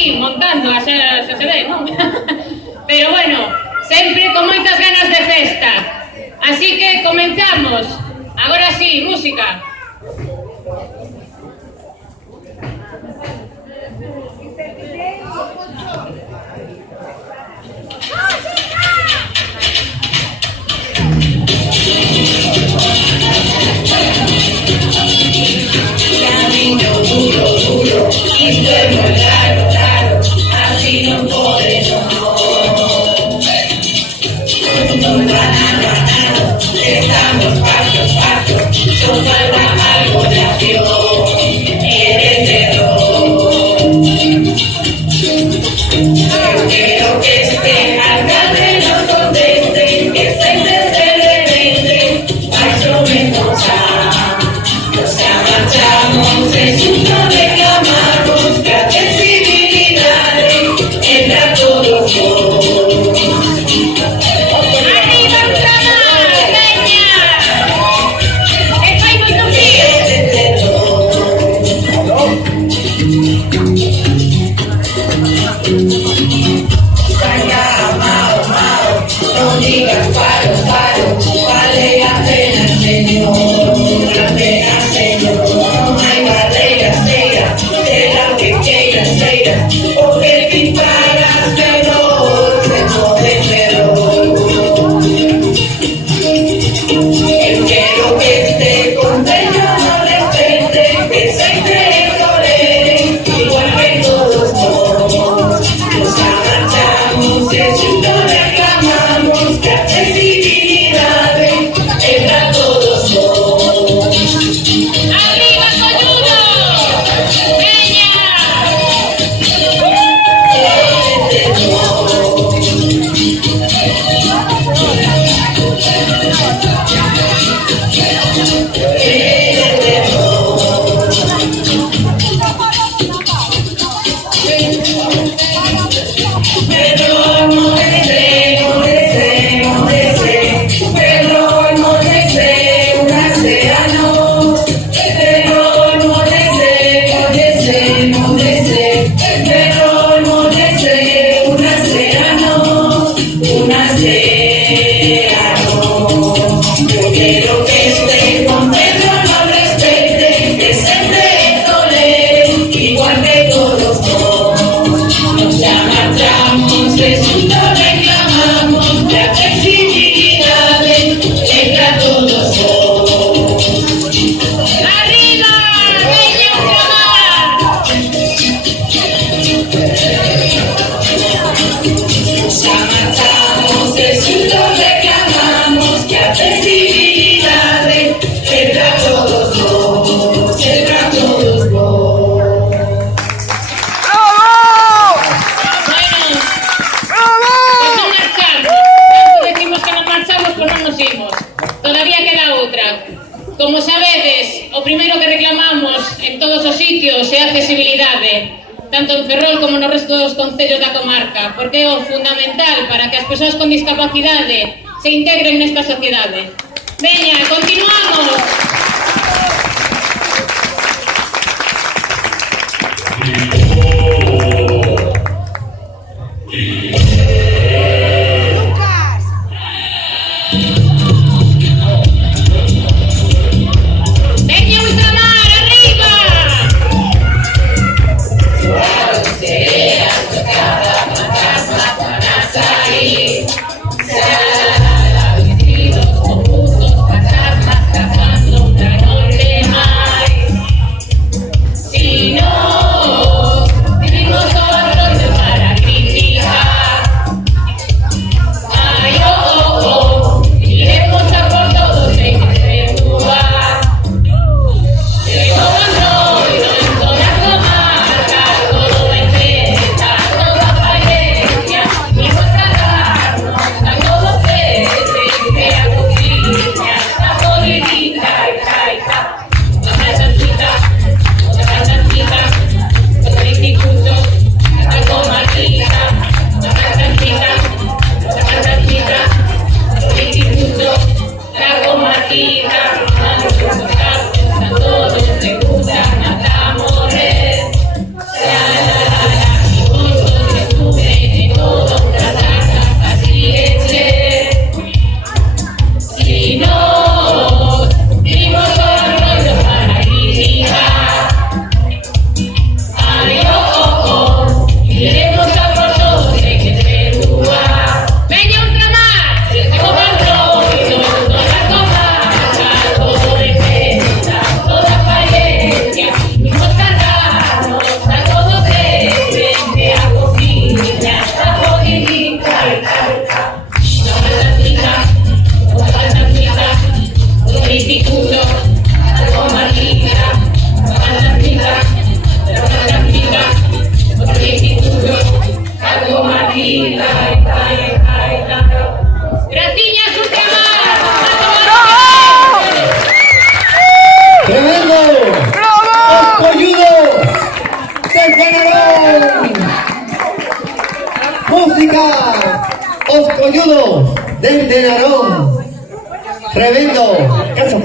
aquí montando, xa se ve, non? Pero bueno, sempre con moitas ganas de festa. Así que comenzamos. Agora sí, música. Camino duro, duro, isto é moi raro, raro, así non pode, non. Banano, banano, estamos partos, partos, só falta algo de acción e de terror. Eu quero que este alcalde nos conteste, que sempre se revende, mais ou menos xa. Nos marchamos, es uno reclamamos que accesibilidade entra todos vos. Arriba Ultramar, veña! E fai moito frío. Saca mao, mao, non digas paro, paro, vale a pena, señor, a pena, señor. Non hai barreira, seira, será o que queira, seira, o que ti pagas, terror, se pode terror. Eu quero que este concello non respete, que sempre toleren, igual que todos nós. Nos agachamos, es uno reclamamos, que accesibilidade entra todos nós. Arriba Colludo! Veña! Quiero que este convenio no respete, que siempre toleren, igual que todos vos. Nos marchamos, es uno reclamamos, la flexibilidad entra todos vos. Arriba! Veña Ultramar! Nos marchamos, es uno reclamamos, que accesibilidad entra todos vos, entra todos vos. Bueno, pues non marchamos. Tanto decimos que non marchamos, pues non nos imos. Todavía queda outra. Como sabedes, o primeiro que reclamamos en todos os sitios é a accesibilidade, tanto en Ferrol como no resto dos concellos da comarca, porque é o fundamental para que as persoas con discapacidade se integren nesta sociedade. Veña, continuamos! Veña Ultramar, arriba! Si no con música Os Coyudos del Narón. Tremendo. Caso